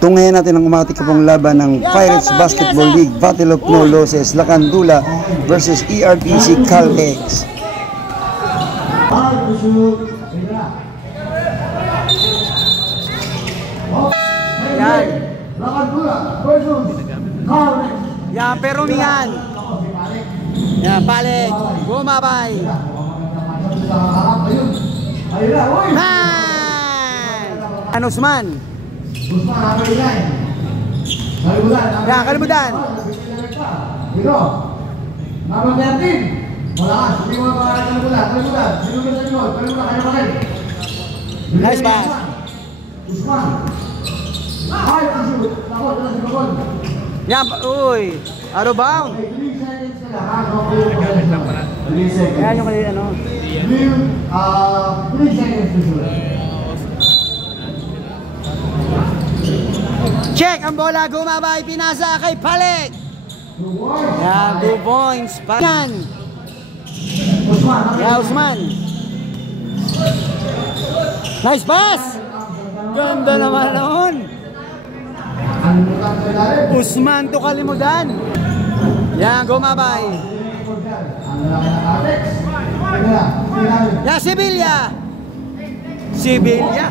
Tungayan natin ang umatikapong laban ng Pirates Basketball League Battle of No Losses Lacandula versus ERTC Caltex. Yan. Yan, pero mingan. Yan, balik. Bumabay. Man! Usman. Yan, kalimutan. Ito. Number 13. Malakas. Hindi mo kalimutan. Kalimutan. Kalimutan. Nice pass. Usman. Ay, shoot. Takot na si Bagol. Yan, uy. Out of bound. 3 seconds na lahat. 3 seconds. Yan yung kali, ano. 3 seconds to shoot. Check ang bola, gumabay, pinasa kay Palek. Yan, 2 points. Yan. Yan, Usman. Nice pass. Ganda naman noon. Usman to kalimutan. Yan, gumabay. Yan, Sibilya. Sibilya.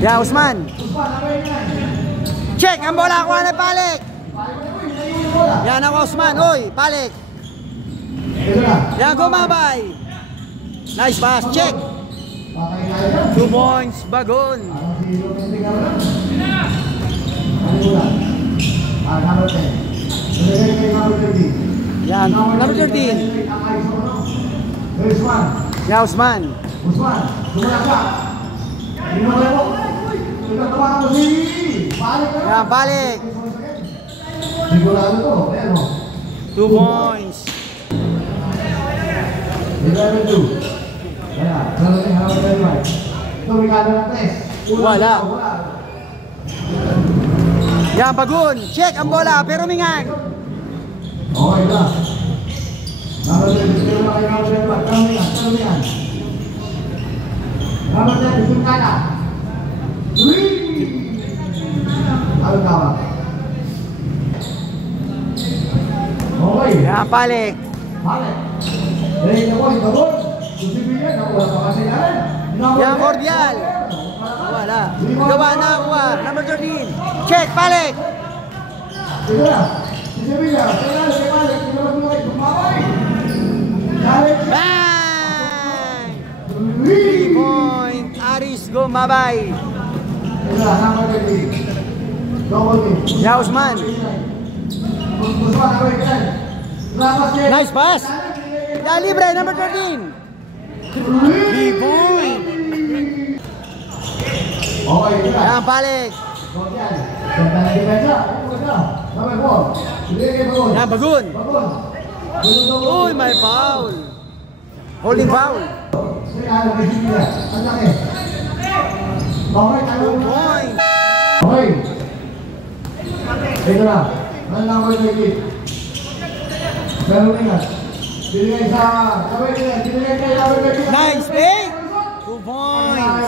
Ya, Usman. Check ang bola, kuha na Palek. Yan ako, Usman. Uy, Palek. Yan, gumabay. Nice pass, check. 2 points, Bagon. Yan, number 13. Ya, Usman. Usman, gumana ka. Yan, Palek. 2 points. Wala. Yan, Bagun. Check ang bola, pero mingan. Okay ba? Yan, Palek. Yan, Cordial. Wala. Gawa na, kuha. Number 13. Check, Palek. Bang! 3 point. Aris gumabay. Ya, Usman. Nice pass. Ya, libre, number 13. 3 point. Yan, Palek. Yan, Bagun. Uy, may foul. Holding foul. 2 point. Okay. Ito na. Ano lang ko yung pero ingat. Binigay sa... Nice, 2 points.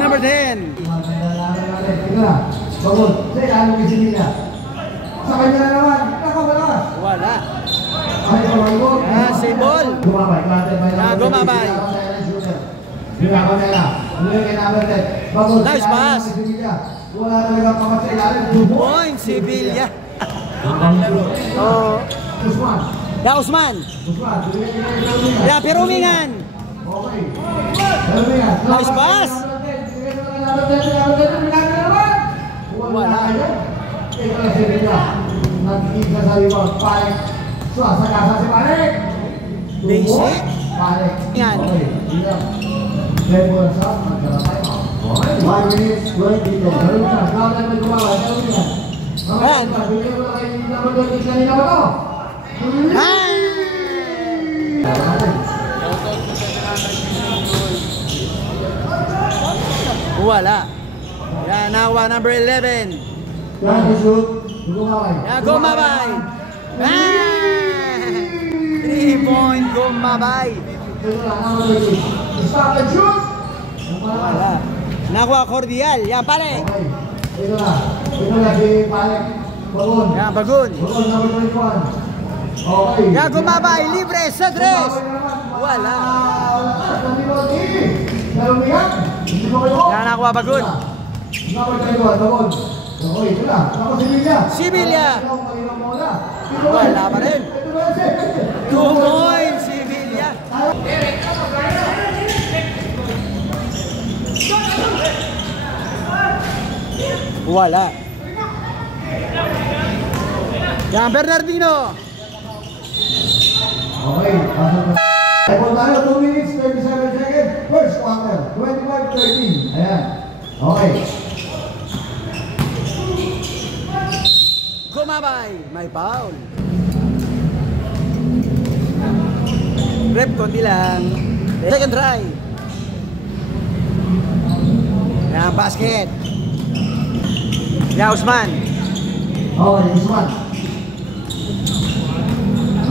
Number 10. Ito na. Bagod. Say, ano kasi nila? Sa kanya na naman. Ako, wala. Wala. Ay, pamagod. Yan, si Ball. Gumabay. Gumabay. Nice pass. Wala talaga pangat sa ilalim. 2 points, Sibilya. Oh. Ya, Usman. Ya, Pirumingan. Nice pass. Wala. Daisy. Yan. 1 minute, 20 to. Ayan. Wala. Yan, nakuha number 11. Yan, gumabay. 3 point, gumabay. Wala. Nakuha Cordial. Yan, Palek. Okay. Ito na. Ito na si Palek. Bagon. Yan, Bagon. Bagon, number 21. Okay. Yan, gumabay. Libre sa tres. Wala. Yan, nakuha Bagon. Number 21, Bagon. Okay, ito na. Ako Sibilya. Wala pa rin. 2 points, Sibilya. Wala. Yan, Bernardino. Okay, pasok tayo 2 minutes, 37 seconds. First quarter, 25-13. Ayan. Okay. Gumabay. May foul. Rep, konti lang. Second try. Yan, basket. Yan, Usman. Okay, this one.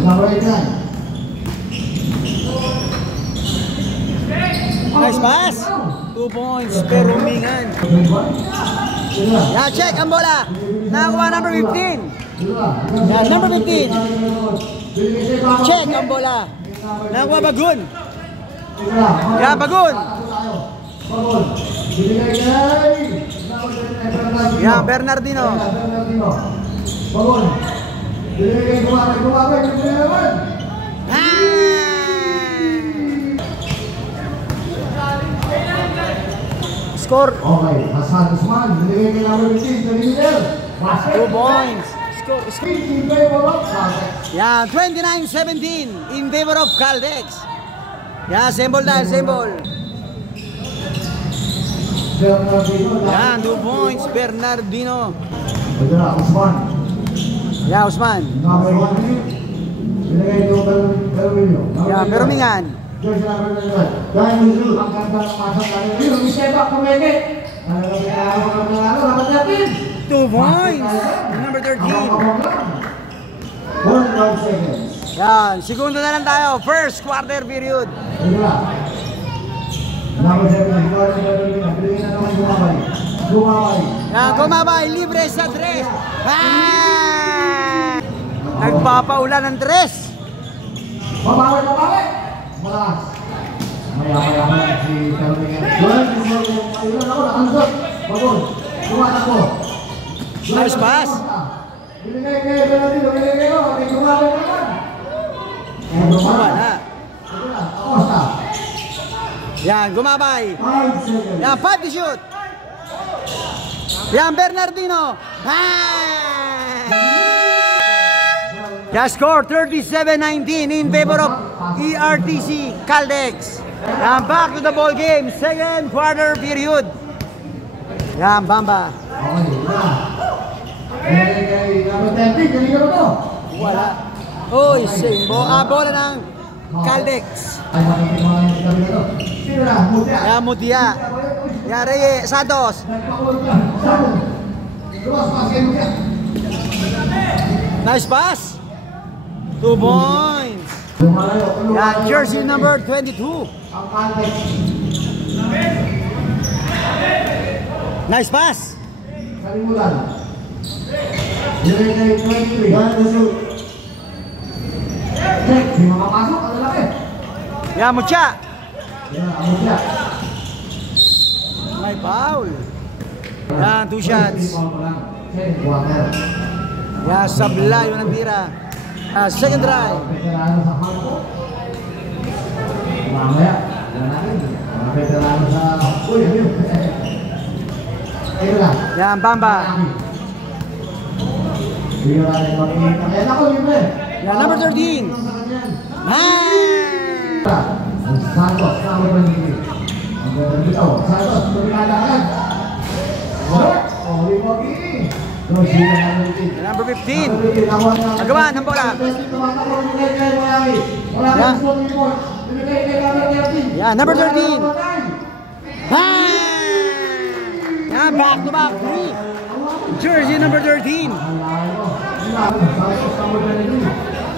Number 89. Nice pass. 2 points, pero humingan. Yan, check ang bola. Nakakuha number 15. Yan, number 15. Check ang bola. Nakakuha Bagun. Yan, Bagun. Yan, Bernardino. Bagon. Gumabay. Score. Okay, Hasan Usman. Binigay kay number 15. 2 points. Score. In favor of Caltex. Yan, 29-17 in favor of Caltex. Yan, symbol dahil, symbol. Yan, 2 points, Bernardino. Ito na, Usman. Yan, Usman. Number 1. Binigay kay Berwilio. Yan, Perumingan. George number 9. Dahil Luzul, ang ganda ng pasok natin. Luzul, step up, kumeke. Dapat natin. 2 points. Number 13. 1 seconds. Yan, segundo na lang tayo. First quarter period. Ito na. Number 7, binigay na naman Gumabay. Yan, Gumabay, libre sa 3. Nagpapaula ng 3. Babawi. Malas. Maya si Perumingan. Ayun ako, nakansot. Bagon. Tumatak ko. Nice pass. Binigay kayo, Bernardino. Binigay kayo. May Gumabay naman. Wala. Ito na, Acosta. Yan, Gumabay. 5 seconds. Yan, 5 to shoot. Yan, Bernardino. Yan, score 37-19 in favor of ERTC Caltex. Yan, back to the ball game. Second quarter period. Yan, Bamba. Okay, ito na. Binigay kay number 10. Kanina ba ito? Wala. Uy, bola ng Caltex. Ay, makinig mga yung sabi na ito. Sino na? Mutia. Yan, Mutia. Yan, Reyes, Santos. Nagpakul ka. Saan? Lumas, pas kay Mutia. Nice pass. 2 points. Lumalayo. Yan, jersey number 22. Ang Caltex. Nice pass. Kalimutan. Binigay kay 23. Yan, Luzul. Check. Di makapasok. Ano laki? Yan, Mucha. Yan, ang Mutia. May foul. Yan, 2 shots. Water. Yan, sablay yung nandira. Second try. Veterano sa Marco. Mamaya. Yan natin. Mga veterano sa... Uy, yun. Ayun na. Yan, Bamba. Hindi natin makikita. Ayan ako, libre. Yan, number 13. Ang Santos, number 23. Ang ganda dito. Santos, tumikalakan. Oh, Lipogi. Number 15. Nagawa ng bola. Yan, number 13. Yan, back to back 3. Jersey number 13.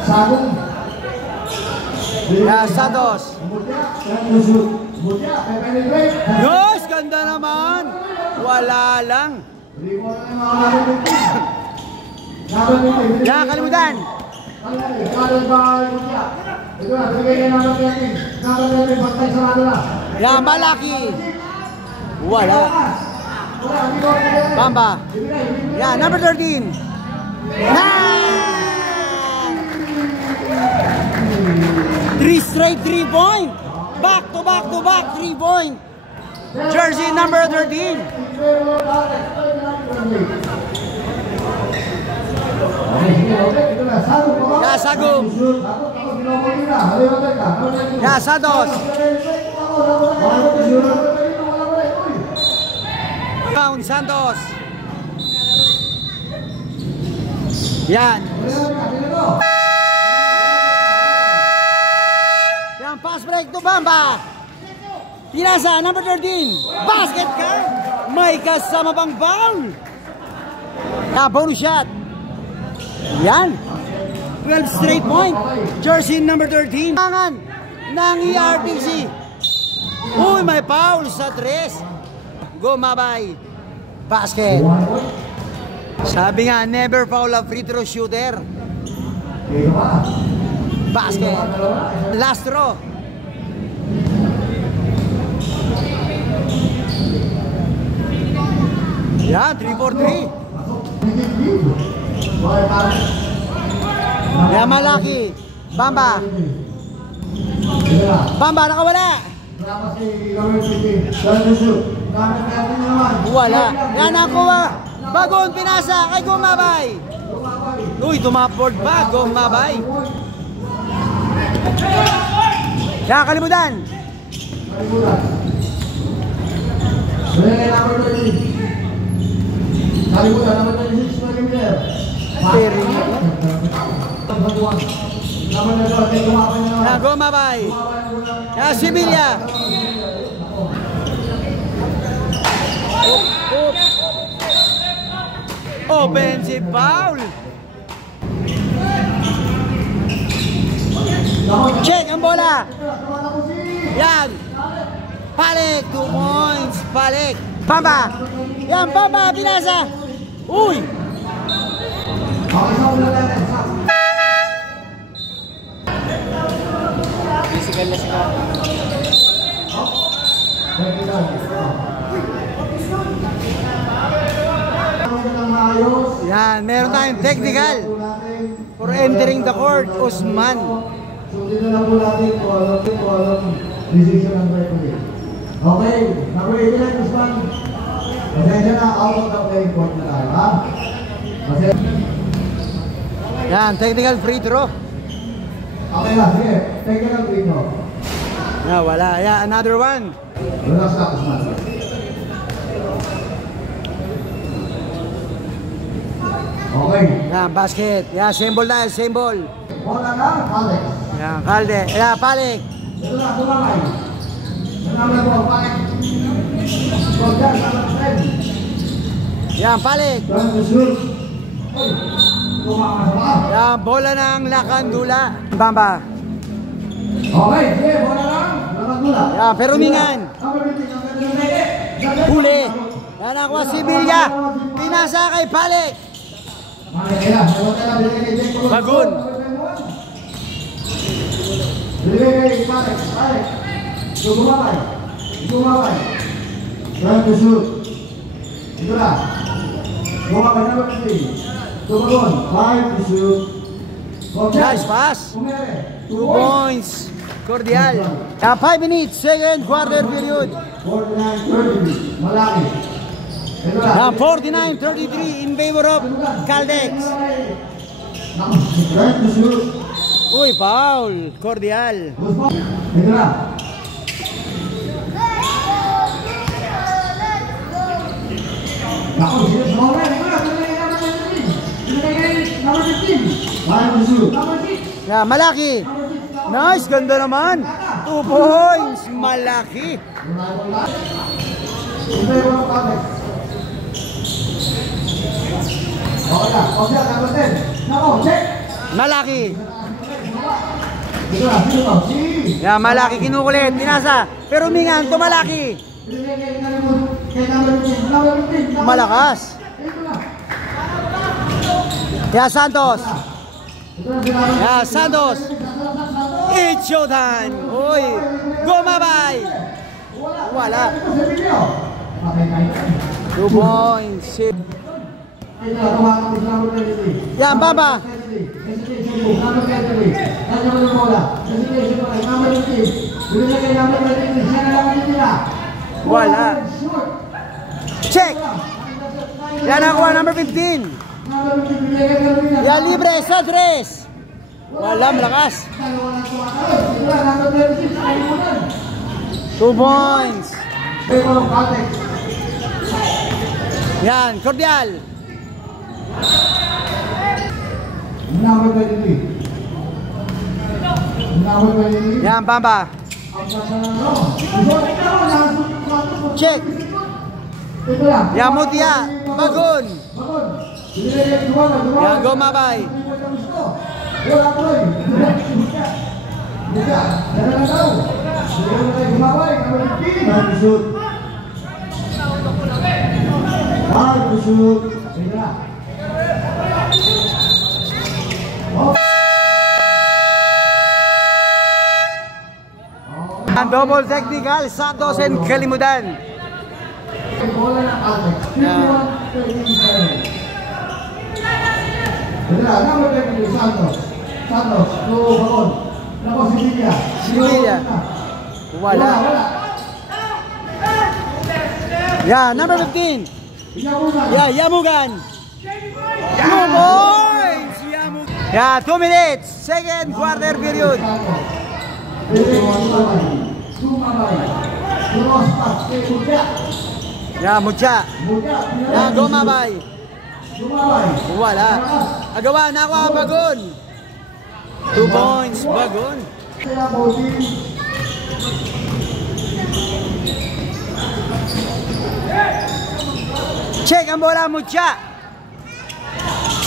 Sagong. Yan, Santos. Buti ah, kaya penetrate. Yes, ganda naman. Wala lang. Rebound na yung mga natin. Yan, kalimutan. Kanan ba, Buti ah. Ito na, bigay kayo naman natin. Naman natin, pagtay sarado na. Yan, malaki. Wala. Bamba. Yan, number 13. Three straight 3-point. Back to back to back 3-point. Jersey number 13. Ya Sagum. Ya Santos. Pound Santos. Yan. Yan, pass break to Bamba. Tinasa, number 13. Basket ka. May kasama pang foul. Bonus shot. Yan. 12 straight point. Jersey number 13. Tangan ng ERTC. Uy, may foul sa 3. Gumabay. Basket. Sabi nga, never foul a free throw shooter. Basket. Last throw. Yan, 3-4-3. Yan, malaki. Bamba. Bamba, nakawala. Wala. Yan, nakuha. Bagon, pinasa kay Gumabay. Uy, tumapboard pa. Gumabay. Yan, kalimutan. Kalimutan naman 36 perimeter. Yan, Gumabay. Yan, Sibilia. Offensive foul. Check ang bola. Yan. Palik. 2 points. Palik. Bamba. Yan, Bamba. Binasa. Uy. Physical na siya. Yan, meron tayong technical for entering the court, Usman. Sundin na lang po natin kung anong decision ng referee. Okay, number 89, Usman. Pasensya na, out of the playing court na tayo, ha? Yan, technical free throw. Okay na, sige. Technical free throw. Yan, wala. Yan, another one. Relax na, Usman. Okay. Yan, basket. Yan, symbol na, symbol. Bola na, Alex. Yan, Calde. Yan, Palik. Ito na, tumamay. Number 4, Palik. Soldier, number 10. Yan, Palik. Turn to shoot. Tumakas pa. Yan, bola ng Lakandula. Bamba. Okay, sige, bola lang. Lakandula. Yan, Perumingan. Huli. Yan, nakuha si Villa. Pinasa kay Palik. Bagun. Gumabay. Turn to shoot. Ito na. Gumabay na ba kasi? Tumagon. 5 to shoot. Nice pass. 2 points. Cordial. 5 minutes. Second quarter period. 49-30. Malaki. 49-33 in favor of Caldex. Turn to shoot. Uy, foul. Cordial. Ito na. Ako, sino sa mga ito na. Number 15. 5 to shoot. Yeah, malaki. Nice, ganda naman. 2 points. Malaki. Malaki. Ito na, sino to? Si... Yan, malaki kinukulit. Pinasa. Pero mingan, tumalaki. Malakas. Yan, Santos. Yan, Santos. It's showtime. Uy, gumabay. Wala. 2 points. Yan, Baba. Wala. Check. Yan nakuha, number 15. Yan, libre sa tres. Wala, malakas. 2 points. Yan, Cordial. Yan, Bamba. Check. Yan, Mutia. Bagun. Yan, Gumabay. Ang double technical, Santos and Kalimutan. Santos, to Bagon. Nako si Villa. Villa. Wala. Yeah, number 15. Yeah, Yamugan. 2 points. Yamugan. Yeah, 2 minutes. Second quarter period. Yeah, Mucha. Yeah, Gumabay. Wala. Agawa na ako, Bagon. 2 points, Bagon. Check ang bola, Mucha.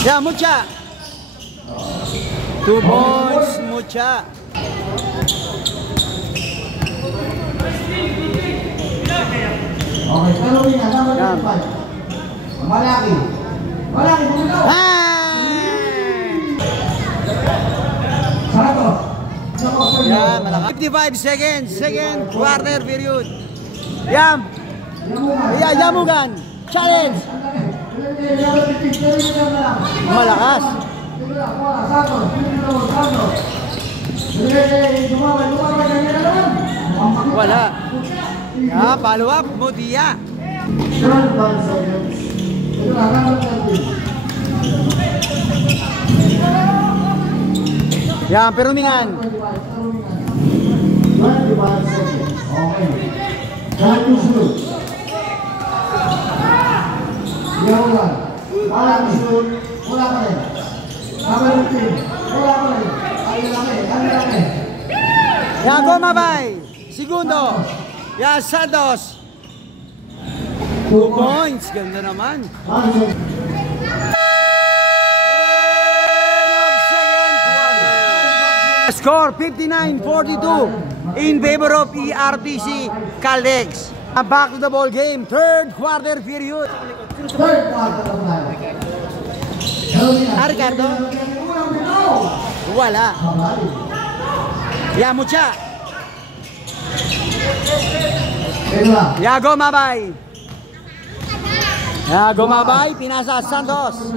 Yeah, Mucha. 2 points, Mucha. Okay, pero yun na, number 25. Malaki. Malaki, bumitaw. Santos. Yan, malakas. 55 seconds, second quarter period. Yan. Yeah, Yamugan. Challenge. Malakas. Wala. Yeah, follow up, Mutia. Yan, Perumingan. Okay. Kahit susunod. Yamugan. Wala susunod. Wala pa rin. Number 15. Wala pa rin. Ay laki. Yan, Gumabay. Segundo. Yan, Santos. 2 points. Ganda naman. Score 59-42 in favor of ERTC Caldex. Back to the ball game, third quarter period. Ricardo? Wala. Mucha. Gumabay. Gumabay, pinasa Santos.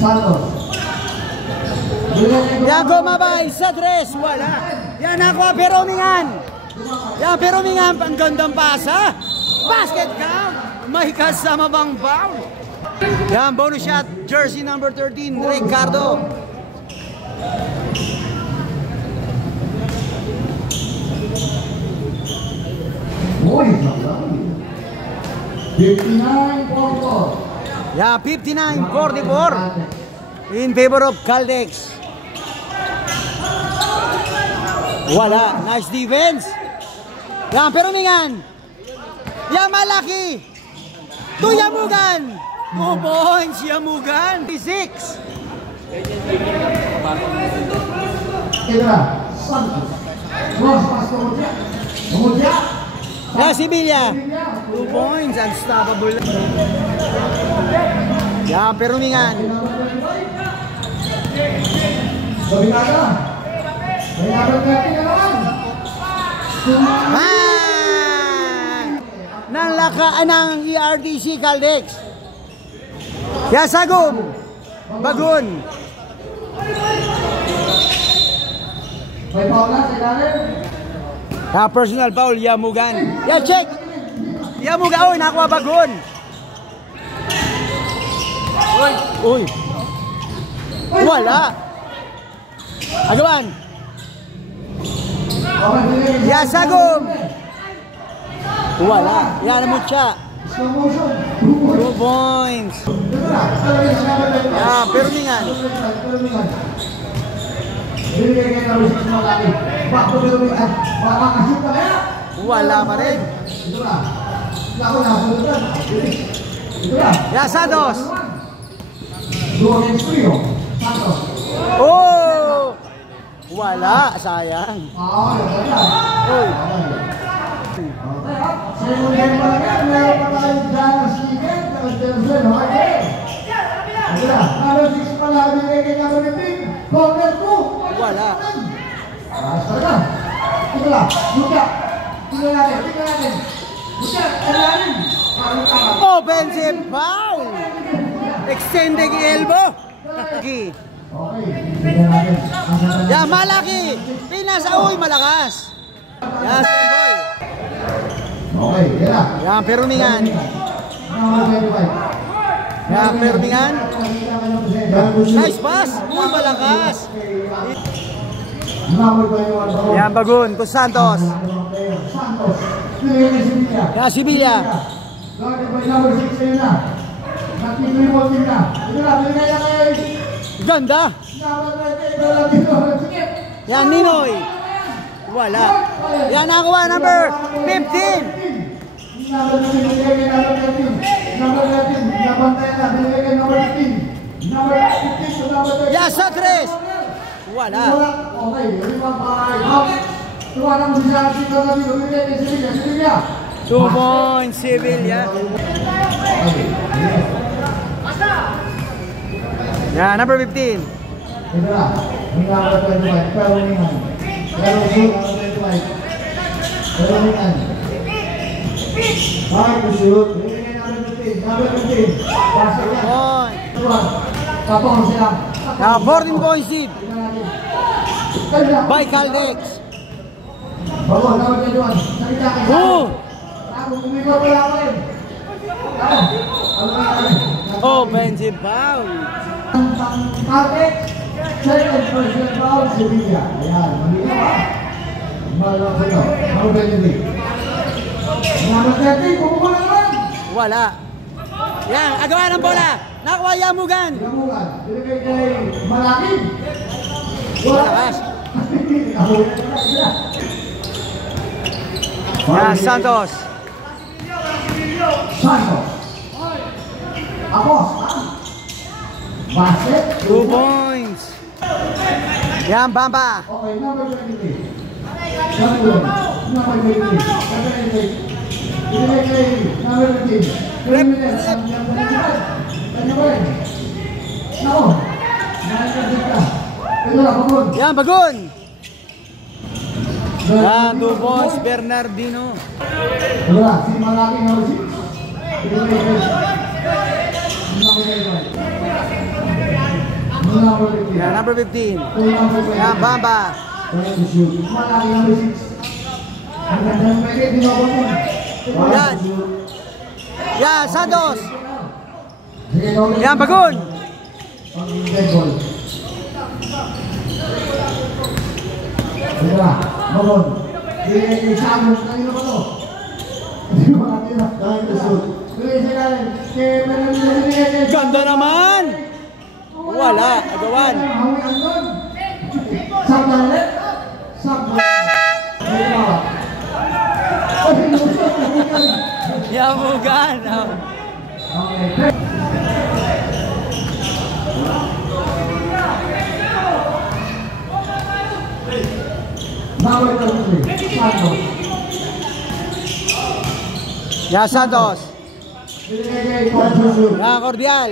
Santos. Gumabay sa tres, wala. Yan ako, Perumingan. Perumingan, ang gandang pasa. Basket count. May kasama bang foul? Yan, bonus shot, jersey number 13, Ricardo. Boy, 59-44. Yeah, 59-44 in favor of Caldex. Wala. Nice defense. Yan, Perumingan. Yan, malaki. To Yamugan. 2 points, Yamugan. 6. Ito na. Santos. Cross pass to Mutya. Mutya. Yan si Villa. 2 points. Unstoppable. Yan, Perumingan. Dominada. Dominada 30 na naman. Ng lakaan ng ERDC Caldex. Yan, Sagum. Bagun. May paula sa ilalim. Personal foul, Yamugan. Yan, check. Yamugan. Uy, nakuha Bagun. Uy. Wala. Agawan. Yan, Sagum. Wala. Yan, Mutya. Slow motion. 2 points. Yan, Perumingan. Binigay kayo na resist mo lagi. Bakit Perumingan? Baka kasip ka kaya? Wala pa rin. Ito na. Ako na. Ito na. Yan, Santos. 2 against 3. Santos. Oh! Wala. Sayang. Yan na. Uy. Second game pa lang yan. Meron pa tayo dyan na Steven. Anderson. Okay. Ito na. Number 6 pala. Binigay kay number 15. Corner 2. Wala. Talaga. Ito na. Luka. Tingnan natin. Luka. Alarin. Offensive foul. Extending elbow. Okay. Okay. Tingnan natin. Yan, Malaki. Pinasa. Uy, malakas. Yan, Semboy. Okay. Yan na. Yan, Perumingan. Number 25. Yan, Perumingan. Nice pass. Uy, malakas. Number 21. Yan, Bagun. Kung Santos. Santos. Binigay kay Sevilla. Yan, Sevilla. Guarded by number 6 ayun na. Nag-3-ball din na. Ito na, binigay na kay Ganda. number 28. Sige. Yan, Ninoy. Wala. Yan, nakuha. Number 15. Number 15, binigay kay number 13. Number 13, nabantayan na. Binigay kay number 15. Number 15 to number 13. Yan, Sotres. Wala. Okay, rebound by Hawkins. Tuwanan mo si Jansi Tornado. Binigay kay Sevilla. 2 points, Sevilla. Yan, number 15. Ito na, number 25, Perumingan. Perumingan. Hard to shoot. Binigay number 15. Number 15. Pasok yan. Point. Tapos sila. Yan, 14 points lead Kaya. by Caldex. Bago, number 21. Salita kayo. Oh! Ako, kumikot wala ko rin. Offensive foul. Caldex. Second personal foul, Sevilla. Ayan, mali ka ba? Malawag sa'yo. Number 23. Number 30, kumukuha naman. Wala. Yan, agawa ng bola. Nakuha Yamugan. Gamugan. Binigay kay Malaki. Malakas. Yan, Santos. Santos. Apos. Basket. 2 points. Yan, Bamba. Okay, number 23. Gamugan. Number 23. Binigay kay number 15. 3 minutes. Kanya ba rin? Nako. Nakakasip ka. Ito na, pagod. Yan, Bagun. Yan, 2 points, Bernardino. Wala, si Malaki number 6. Binigay kay number 25. Number 15. Yan, number 15. Number 20. Yan, Bamba. Malaki number 6. Ang ganda ng pwede, dinobol mo. Yan. Yan, Santos. Sige, double. Yan, Bagun. Pag-dead ball. Sige na, Bagun. Isabot, kanino ba to? Hindi mo natin na. Dahil to shoot. Sige, sige. Ganda naman. Wala, agawan. Hawian doon. Saktan ulit. Saktan. Sige na. Yamugan. Okay. Number 23, Santos. Yan, Santos. Binigay kay Cordial. Yan, Cordial.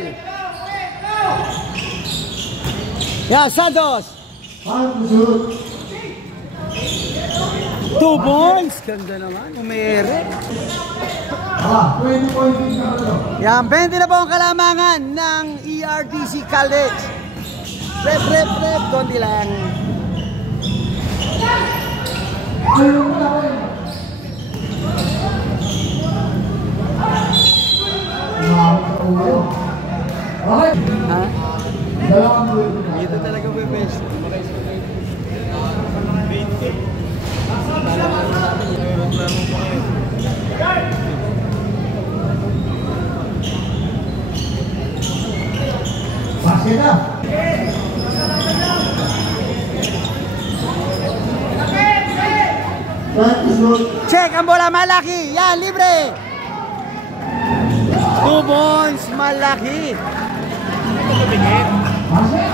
Yan, Santos. Cordial. 2 points. Ganda naman. Umere. 20 points din ka ito. Yan, 20 na po ang kalamangan ng ERTC Caldex. Rep. Konti lang. Ayun mo na ko yun. Okay. Ha? Dalawang buwan. Dito talaga po yung best. Basket na. Check ang bola, malaki. Yan, libre. 2 points, malaki. Basket.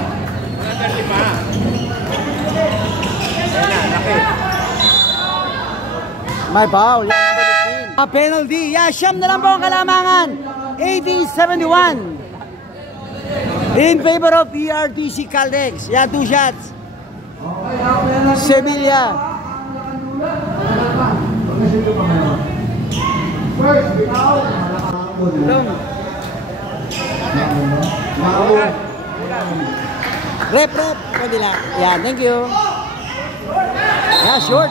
May foul. Yan, number 15. A penalty. Yan, siyam na lang po ang kalamangan. 1871. In favor of ERTC Caldex. Yan, 2 shots. Sevilla. First, bitaw. Long. Rep. Pwede lang. Yan, thank you. Yan, short.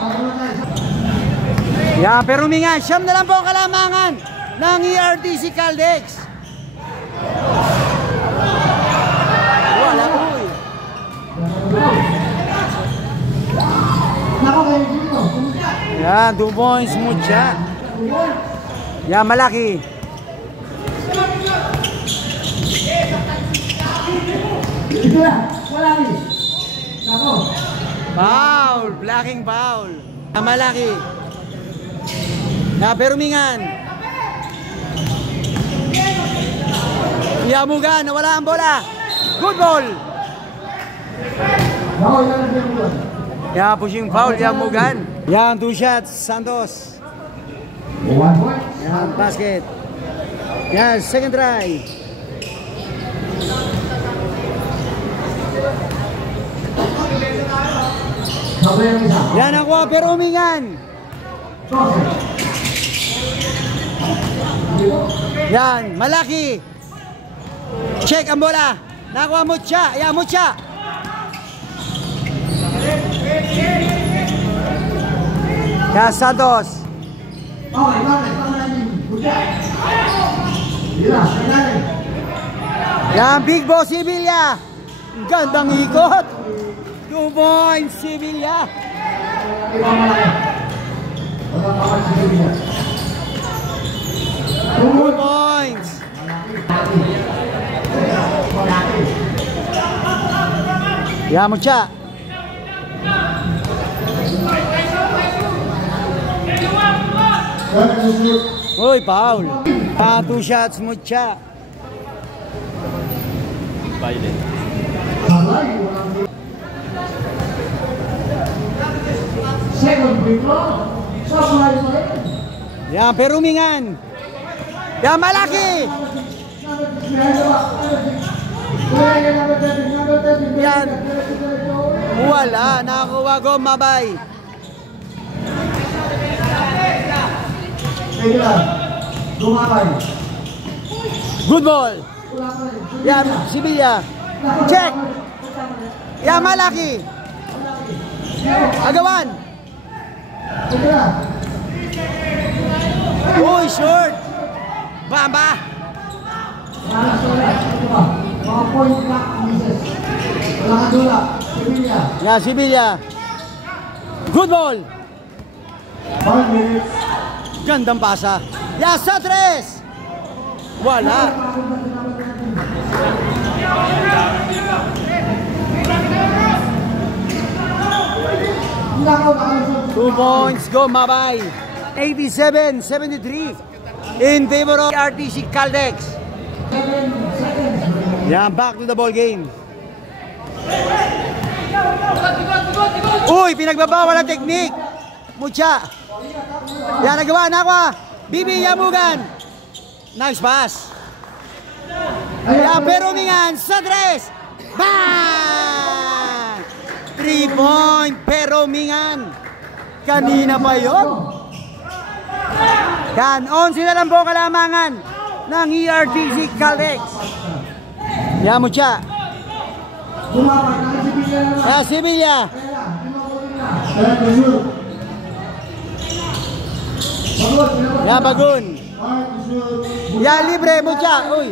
Yan, pero huminga. Siyam na lang po ang kalamangan ng ERTC Caldex. Wala po eh. Yan, 2 points, mucha. Yan, malaki. Ito na, wala ni. Nako. Foul, blocking foul. Yan, malaki. Yan, perumingan. Yamugan, nawala ang bola. Good ball. Nako, yan ang sinulan. Yan, pushing foul, Yamugan. Yan, 2 shots, Santos. 1 point. Yan, basket. Yan, second try. Sabay ang isa. Yan, nakuha, pero humingan. Yan, malaki. Check ang bola. Nakuha, Mucha. Yan, Mucha. Yan, Santos. Okay, bakit? Tama natin. Buka. Hila, kailangan. Yan, Big Boss Sevilla. Gandang ikot. 2 points, Sevilla. Ibang malaki. Walang kapag si Sevilla. 2 points. Malaki. Yan, Mucha. Kaya nagsusut. Uy, foul. 2 shots, Mucha. Sabay, walang di- Second free throw. Sabay pa rin. Yan, perumingan. Yan, malaki. Yan. Wala, nakakuha ko, mabay. Sige lang. Lumabay. Good ball. Yan, Sevilla. Check. Yan, malaki. Agawan. Sige lang. Uy, short. Bamba. Mga point block misses. Wala ka dula. Sevilla. Yan, Sevilla. Good ball. 1 minute. Gandang pasa. Yan, sa 3. Wala. Nakaw nakalusot. 2 points, go, mabay. 87-73 in favor of RTC Caldex. 7 seconds. Yan, back to the ball game. Uy, pinagbabawal ang teknik. Mucha. Yan, nagawa na ako. Bibi Yamugan. Nice pass. Yan, Peromingan sa tres. Bang! 3-point Peromingan. Kanina pa yun. Yan, 11 na lang po kalamangan ng ERTC Caltex. Yan, Mucha. Yan, Sevilla. Yan, Bagun. Yan, libre, Mucha. Uy.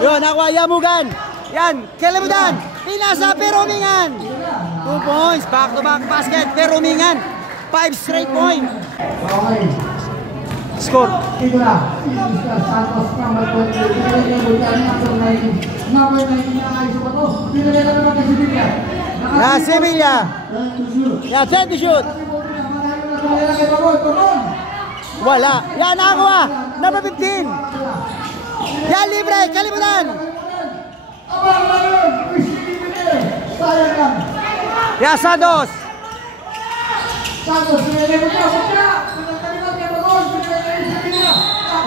Yun, nakuha Yamugan. Yan, Kalimutan. Pinasa Peromingan. 2 points, back to back basket. Peromingan. 5 straight point. Okay. Score. Ito na. Mr. Santos number 20. Number 19 na ayos ba to? Pinagay na naman kay Sevilla. Yan, Sevilla. Yan, set to shoot. Wala. Yan, nakuha. Number 15. Yan, libre. Kalimutan. Yan, Santos.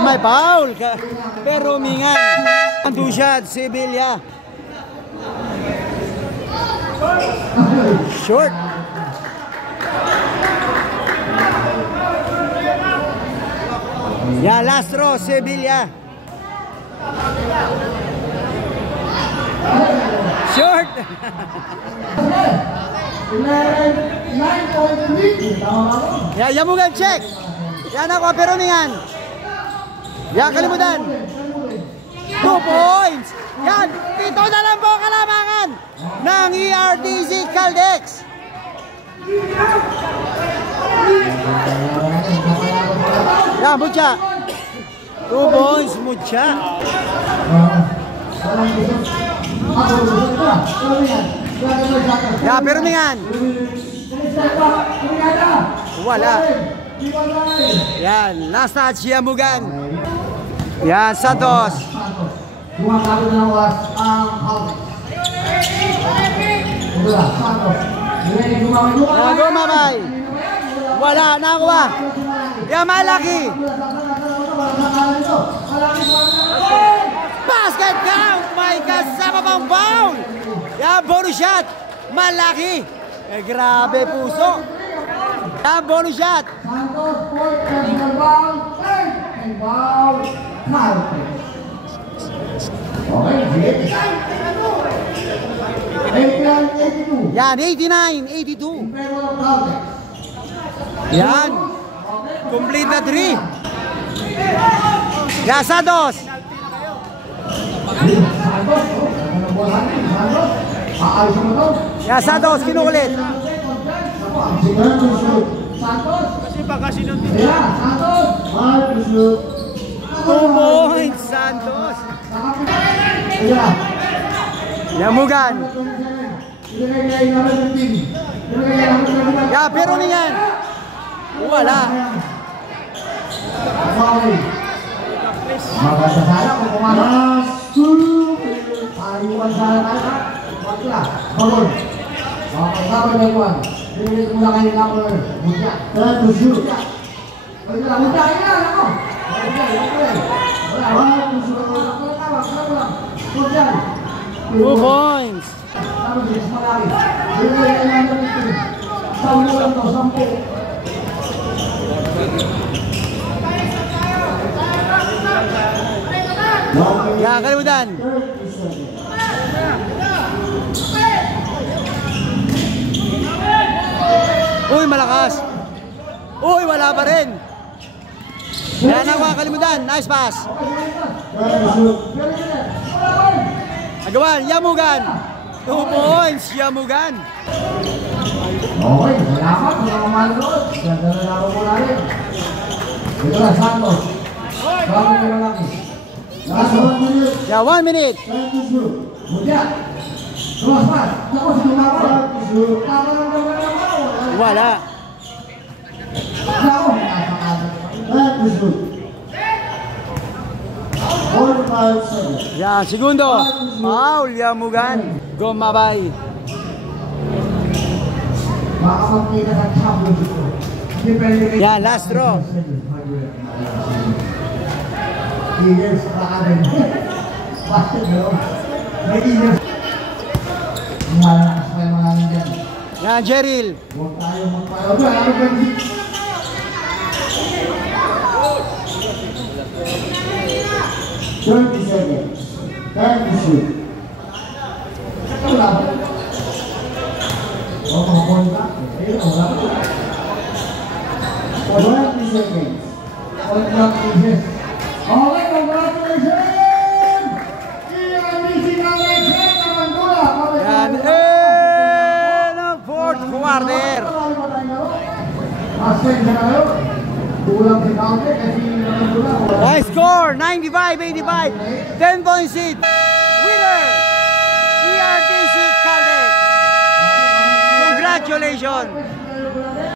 May foul. Peromingan. Andusyad, Sevilla. Short. Yan, Lastro, Sevilla. Short. 9.3. Yan, Yamugan, check. Yan ako, Peromingan. Yan, Kalimutan. 2 points. Yan, ito na lang po kalamangan ng ERTC Caltex. Yan, Mucha. 2 points, Mucha. Yan, Peromingan. Wala. Yan, last touch, Yamugan. Yan, Santos. Gumagawa na was ang Caltex. Ito na, Santos. Gumamay. Wala, nakuha. Yan, Malaki. Basket count. May kasama pang foul. Yan, bonus shot. Malaki. Grabe puso. Yan, bonus shot. Santos, point, personal foul, and foul, Caltex. Okay, sige. 89-82. Yan, 89-82. Pero ng Caltex. Yan. Complete na 3. Yan, Santos. Santos, ano bola natin? Santos, aayos mo to. Yan, Santos, kinukulit. Santos. Kasi baka sinunod. Yeah, Santos. 2 points, Santos. Yeah. Yamugan. Yan, Peromingan. Wala. Maganda sana kung kumakas. Ayuan sana tayo. Wala. Bagon. Kapag na iwan. Dinilit mo lang kayo number. Mutya. That's the shoot. Mutya. Mutya. Ayan. Ako. Mutya. 2 points. Tapos is malaki. Dinilit mo lang kayo. Sabi mo lang to. 10. Yan, Kalimutan. Uy, malakas. Uy, wala pa rin. Yan ang mga Kalimutan. Nice pass. Agawan, Yamugan. 2 points, Yamugan. Okay, salamat sa mga manood. Ganda na lang po natin. Ito na, Santos. Bago nyo laki. Last 1 minute. Yeah, 1 minute. Mutya. Tumas. Tapos lumaban. Tama lang naman naman. Wala. Ako. That is good. 45. 5-7. Yan, segundo. Foul, Yamugan. Gumabay. Makakapagkita sa championship ko. Depende kay... Yan, last draw. Eagles sa akin. Bakit gano'n? May Eagles. Malakas pa yung mga nandyan. Yan, Jeril. Huwag tayo magparaw. Ito, ano ba yung... 30 seconds. 10 shoot. Wala ba? O, makakuha ka. Eh, wala ba? 20 seconds. Congratulations. Okay, congratulations! ERBC Callex, Tarantula. Yan, and ang fourth quarter. Pasensya na kayo. Kulang si Callex kasi Tarantula. High score, 95-85. 10-point seed. Winner, ERTC Caldex. Congratulations.